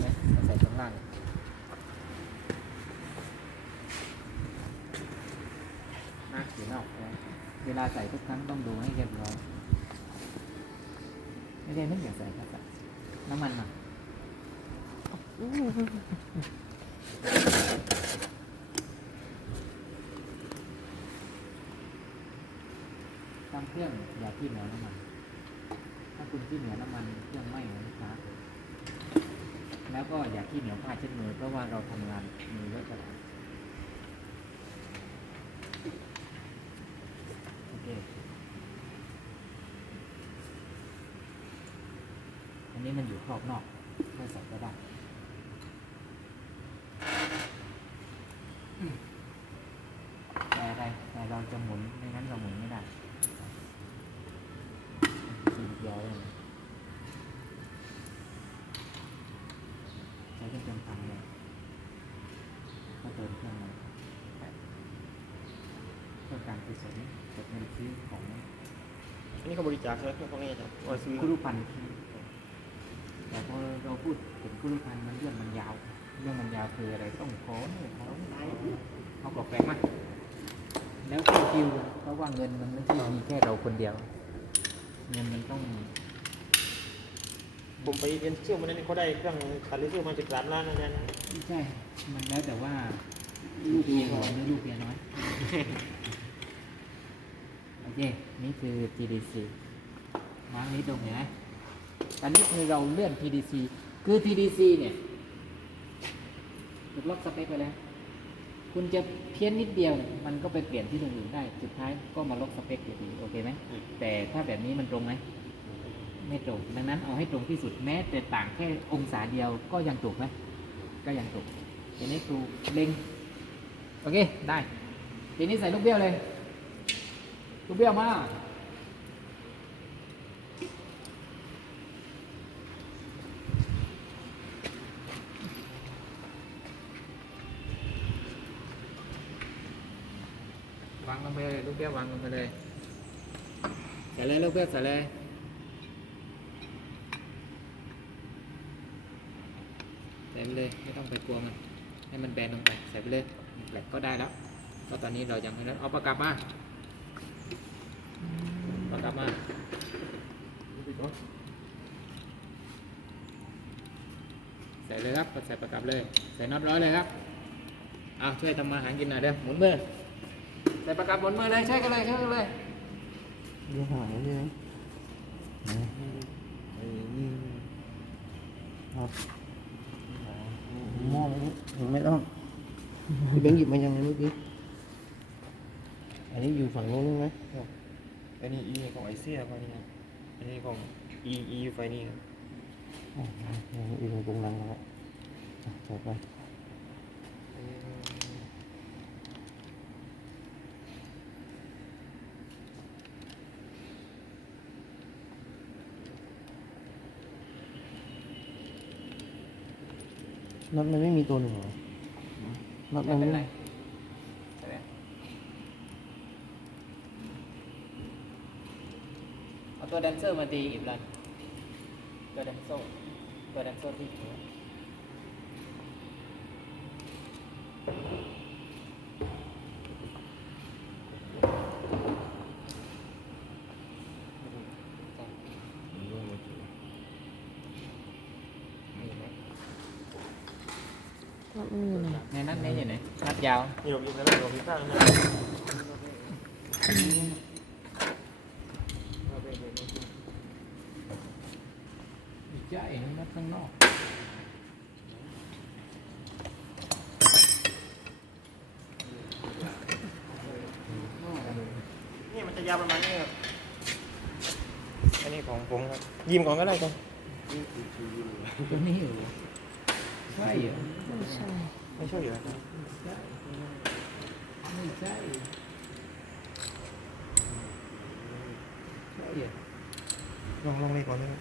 เนี่ยเอาใส่ข้างล่างนะอยู่นอกนะเวลาใส่ทุกครั้งต้องดูให้เรียบร้อย ไม่ได้นึกอยากใส่ก็ใส่น้ำมันมาตั้งเครื่องอย่าที่เหนียวน้ำมัน ถ้าคุณที่เหนียวน้ำมันเครื่องไหม้ของลูกค้า แล้วก็อย่าที่เหนียวผ้าเช็ดมือเพราะว่าเราทำงานมือเยอะจัดโอเคอันนี้มันอยู่ครอบนอกไม่ใส่ก็ได้แต่อะไรแต่เราจะหมุนไม่งั้นเราหมุนไม่ได้ทีเดียวเลยใช้เครื่องจนพังเลยก็เติมเครื่องมันเพื่อ การกุศลเก็บเงินซื้อของอันนี้เขาบริจาคใช่ไหมพวกนี้ครับว่าซื้อคุรุพันธ์แต่พอเราพูดถึงคุรุพันธ์มันเรื่องมันยาว เรื่องมันยาวคืออะไรต้องขอเนี่ยขอเนี่ยเอากรอบแปลงมาแล้วก็คิวเพราะว่าเงินมันไม่ใช่มีแค่เราคนเดียว เงินมันต้องผมไปเรียนเชื่อมันนั้นเขาได้เครื่องตัดเลเซอร์มาจากสามล้านนั่นนะไม่ใช่ มันแล้วแต่ว่าลูกเมียหอยหรือลูกเมียน้อย โอเคนี่คือ TDC มาร์กนี้ตรงเห็นไหมอันนี้คือเราเลื่อน TDC คือ TDC เนี่ยถูกล็อกสเปคไปแล้ว คุณจะเพี้ยนนิดเดียว มันก็ไปเปลี่ยนที่ตรงอื่นได้ สุดท้ายก็มาล็อกสเปคอยู่ดีโอเคไหม แต่ถ้าแบบนี้มันตรงไหม ไม่ตรง ดังนั้นเอาให้ตรงที่สุดแม้ แต่ต่างแค่องศาเดียวก็ยังถูกไหม ก็ยังถูกทีนี้ครูเล็ง โอเค ได้ ทีนี้ใส่ลูกเบี้ยวเลย ลูกเบี้ยวมาวางลงไปเลยลูกเบี้ยววางลงไปเลยใส่เลยลูกเบี้ยวใส่เลยใส่ไปเลยไม่ต้องไปกลัวมันให้มันแบนลงไปใส่ไปเลยแหลกก็ได้แล้วเพราะตอนนี้เรายังไม่ได้เอาปากกามาปา กกามาใส่เลยครับใส่ปากกาเลย ใส่น็อตร้อยเลยครับเอาช่วยทำมาหากินหน่อยเด้อหมุนมือใส่ปากกาหมุนมือเลยใช่กันเลยใช่กันเลยเดี๋ยวหายใช่ไหมครับมองไม่ต้องพี่เบงหยิบมายังไงเมื่อกี้อันนี้อยู่ฝั่งโน้นใช่ไหม อันนี้อีของไอเซียไฟนี่อันนี้ของอีอีไฟนี่ครับอ๋ออีของตรงนั้นครับใส่ไปน็อตมันไม่มีตัวหนึ่งเหรอน็อตไม่มันเป็นไม่ ไรใช่ไหมเอา ตัวแดนเซอร์มาตีอีกแล้วตัวแดนเซอร์ตัวแดนเซอร์ที่หัวในนั้นในอยู่ไหนนัดยาวนี่เราพิมพ์แล้วเราพิมพ์ข้างนะ อีก ใช่นัดข้างนอกนี่มันจะยาวประมาณนี้ครับอันนี้ของผมครับ ยิมก่อนก็ได้ครับตัวนี้อยู่ใช่เหรอไม่ใช่ไม่ช่วยอยู่นะครับไม่ใช่ใช่เหรอลองลองเลยก่อนนะครับ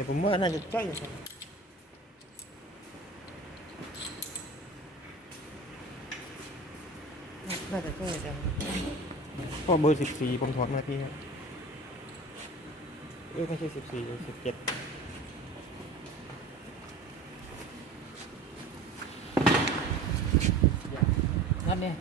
แต่ผมว่าน่าจะใกล้ครับน่าจะใกล้จังก็เบอร์สิบสี่ผมถอดมาพี่ครับเอ้ยไม่ใช่สิบสี่สิบเจ็ดนั่นเนี่ย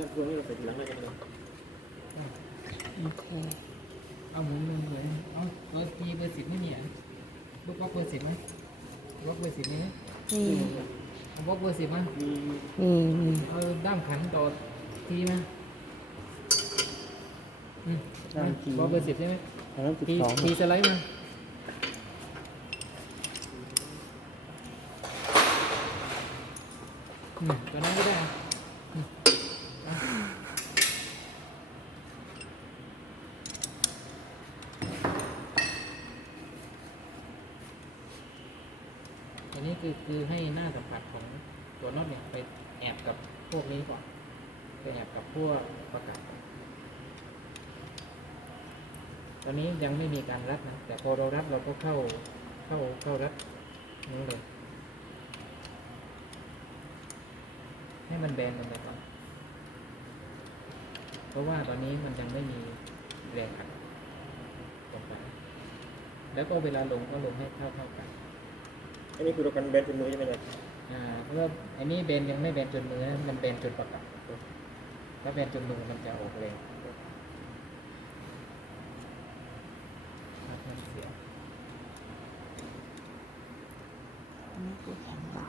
โอเคเอาหมุนมือเลยเอาเบอร์กีเบอร์สิบไม่มีอะลูกบล็อกเบอร์สิบไหมบล็อกเบอร์สิบมีไหมนี่บล็อกเบอร์สิบไหมมีนี่นี่เอาด้ามขันต่อทีไหมอืมด้านทีบล็อกเบอร์สิบใช่ไหมอันนั้นสิบทีสองทีสไลด์มาอืมตัวนั้นก็ได้อืมเอาอันนี้ คือให้หน้าสัมผัสของตัวน็อตเนี่ยไปแอบกับพวกนี้ก่อนไปแอบกับพวกประกาศตอนนี้ยังไม่มีการรัดนะ แต่พอเรารัดเราก็เข้าเข้าเข้ารัดนี้เลย ให้มันแบนกันไปก่อน เพราะว่าตอนนี้มันยังไม่มีแรงอัดลงไปแล้วก็เวลาลงก็ลงให้เท่าเท่ากัน อันนี้คือเรากันแบนเป็นมือใช่ไหมเนี่ยอ่าเพราะว่าอันนี้เบนยังไม่เบนจนมือนะมันเบนจนประกับถ้าเบนจนมือมันจะออกแรงถ้ามันเสียอันนี้คือแข็งเบา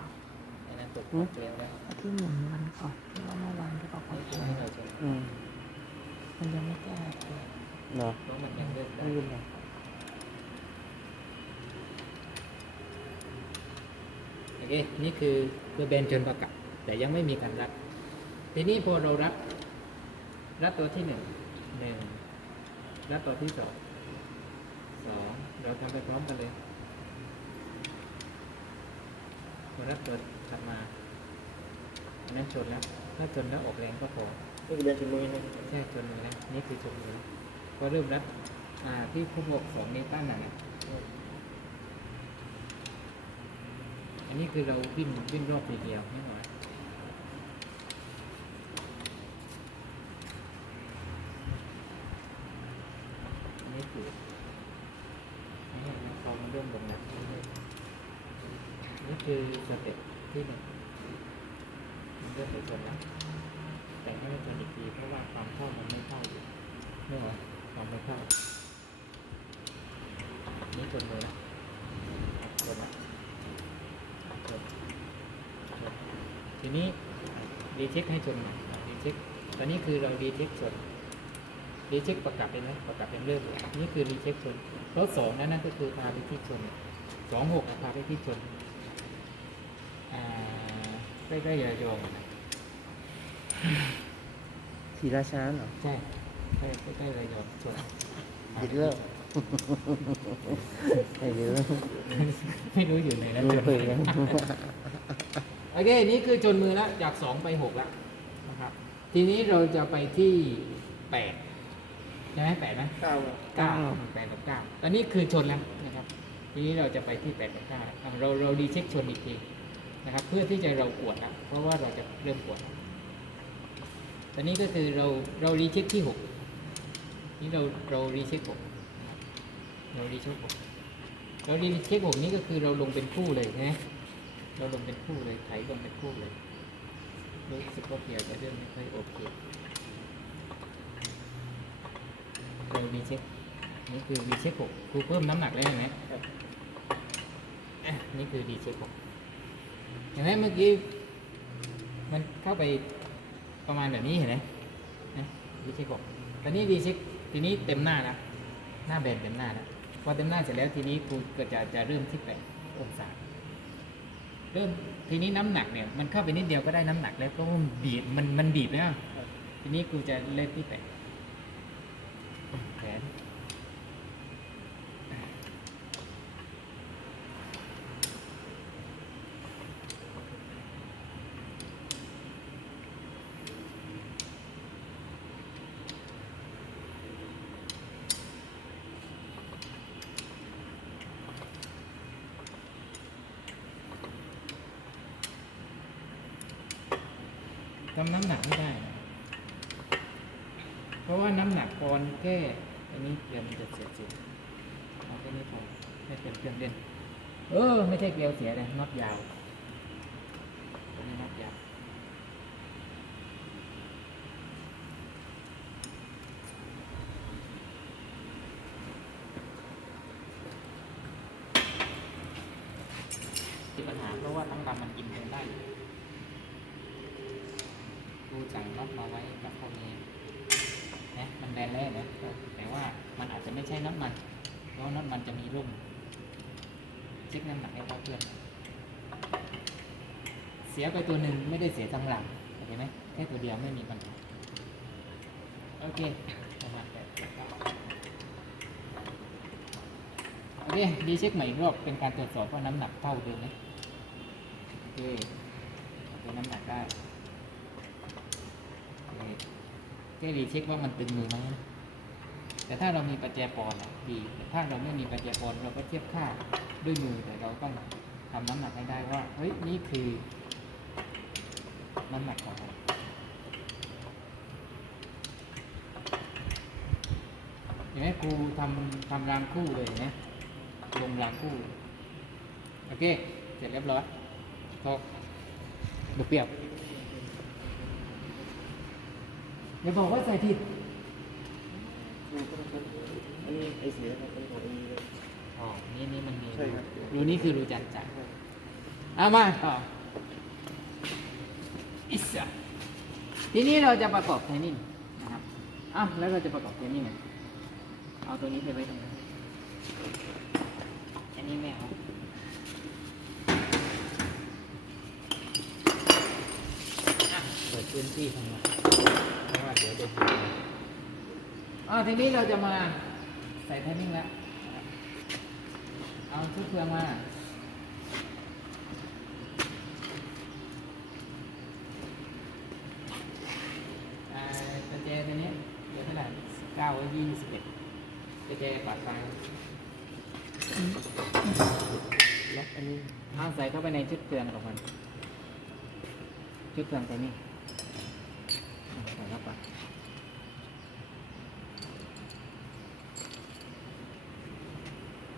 อันนั้นตกเกลียวแล้วเอาที่หมุนมันก่อนที่ว่าเมื่อวานที่บอกว่า ให้ตัวให้เราชม อืม มันยังไม่แก้ตัว เนาะ เพราะมันยังเล่นได้ ไม่เป็นไร โอเคนี่คือคือเบนจนประกับ แต่ยังไม่มีการรัดทีนี้พอเรารัดรัดตัวที่หนึ่งหนึ่งรัดตัวที่สองสองเราทำไปพร้อมกันเลยพอรัดตัวถัดมาอันนั้นชนแล้ว ถ้าชนแล้วออกแรงก็พอนี่คือแบนเป็นมือนะใช่ชนมือแล้วนี่คือชนมือแล้วพอเริ่มรัดอ่าที่ผู้บวกสองนิ้วตั้งน่ะนะ อันนี้คือเราวิ่งวิ่งรอบทีเดียวไม่หน่อยอันนี้คือนนี้เราพอมันเริ่มลงแล้นี่คือสเต็ปที่หนึ่งมันเริ่มไปชนแล้วแต่ไม่ได้ชนอีกทีเพราะว่าความเข้ามันไม่เข้าอยู่ไม่หรอความไม่เข้านี่ชนเลยนะชนอะชนชนที นี้รีเช็คให้ชนหน่อยรีเช็คตอนนี้คือเรารีเช็คชนรีเช็คประกับเป็นไหมประกับเป็นเรื่องเลยนี่คือรีเช็คชนรถสองนั้นนั่นก็คือพาไปที่ชนสองหกพาไปที่ชนอ่าใกล้ๆยาโยงอะนะสีราชาเหรอใช่ใกล้ใกล้ๆระยองชนผิดแล้วไอ้เดี๋ยวไม่รู้อยู่ไหนแล้วดูเลยนะ โอเค นี่คือจนมือแล้วจากสองไปหกแล้วนะครับ ทีนี้เราจะไปที่แปดใช่ไหมแปดไหมเก้าเก้าแปดกับเก้าตอนนี้คือชนแล้วนะครับ ทีนี้เราจะไปที่แปดกับเก้าอะเราเราดีเช็คชนอีกทีนะครับ เพื่อที่จะเราปวดแล้วเพราะว่าเราจะเริ่มปวดแล้วตอนนี้ก็คือเราเรารีเช็คที่หกนี่เราเรารีเช็คหกนะครับเรารีเช็คหกเรารีเช็คหกนี่ก็คือเราลงเป็นคู่เลยนะ เราลงเป็นคู่เลยไถลงเป็นคู่เลย รู้สึกว่าเพียจะเริ่มไม่ค่อยโอเคเรารีเช็คนี่คือรีเช็คหกคือเพิ่มน้ำหนักได้ไหมอะนี่คือรีเช็คหกเห็นไหมเมื่อกี้มันเข้าไปประมาณแบบนี้เห็นไหมนะรีเช็คหกตอนนี้รีเช็คทีนี้เต็มหน้าแล้วหน้าแบนเต็มหน้าแล้วพอเต็มหน้าเสร็จแล้วทีนี้ครูก็จะจะเริ่มที่แปดองศา เริ่มทีนี้น้ำหนักเนี่ยมันเข้าไปนิดเดียวก็ได้น้ำหนักแล้วก็มันบีบมันมันบีบแล้วทีนี้กูจะเล่นที่แปดแขน ทำน้ำหนักไม่ได้ เพราะว่าน้ำหนักปอนแค่อันนี้เกลียวมันจะเสียสิเอาแค่นี้พอไม่เป็นเครื่องเล่น เออ ไม่ใช่เกลียวเสียเลยน็อตยาวตัวนี้น็อตยาวมีปัญหาเพราะว่าทั้งดำมันกินกันได้ สั่งน็อตมาไว้กับพวกนี้นะมันแบนแรกนะแต่ว่ามันอาจจะไม่ใช่น้ำมันเพราะน้ำมันจะมีร่มเช็คน้ำหนักให้เขาเพื่อนเสียไปตัวหนึ่งไม่ได้เสียทั้งหลังโอเคไหมแค่ตัวเดียวไม่มีปัญหาโอเคประมาณแปดเก้าโอเคดีเช็คใหม่อีกรอบเป็นการตรวจสอบว่าน้ำหนักเท่าเดิมไหมโอเคตัวน้ำหนักได้ แค่รีเช็คว่ามันตึงมือไหมนะแต่ถ้าเรามีปัจจัยปอนดีแต่ถ้าเราไม่มีปัจจัยปอนเราก็เทียบค่าด้วยมือแต่เราต้องทำน้ำหนักให้ได้ว่าเฮ้ยนี่คือน้ำหนักของเราเห็นไหมครูทำทำรางคู่เลยเนไหมลงรางคู่โอเค เสร็จเรียบร้อยทอกบุกเปรียบ อย่าบอกว่าใส่ผิดอันนี้ไอเสียครับเป็นของไอเสียอ๋อ นี่นี่มันมีใช่ครับ รูนี้คือรูจัดจัดเอามาต่ออิสระทีนี้เราจะประกอบเทนนิ่งนะครับอ้าวแล้วเราจะประกอบเทนนิ่งไงเอาตัวนี้ไปไว้ตรงนั้นอันนี้ไม่เอาอะเปิดพื้นที่ทำงาน เดี๋ยวจะผิดอ่าทีนี้เราจะมาใส่เทนนิ่งแล้ว เอาชุดเครื่องมาอ่าประแจตัวนี้เดี๋ยวเท่าไหร่เก้ายี่สิบเอ็ดประแจปัดไฟล็อกอันนี้เอาใส่เข้าไปในชุดเครื่องของมัน ชุดเครื่องตัวนี้เอาใส่เข้าไป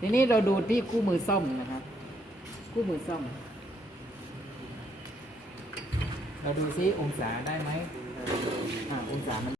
ทีนี้เราดูที่คู่มือซ่อมนะครับ คู่มือซ่อม เราดูซิองศาได้ไหมอ่าองศามัน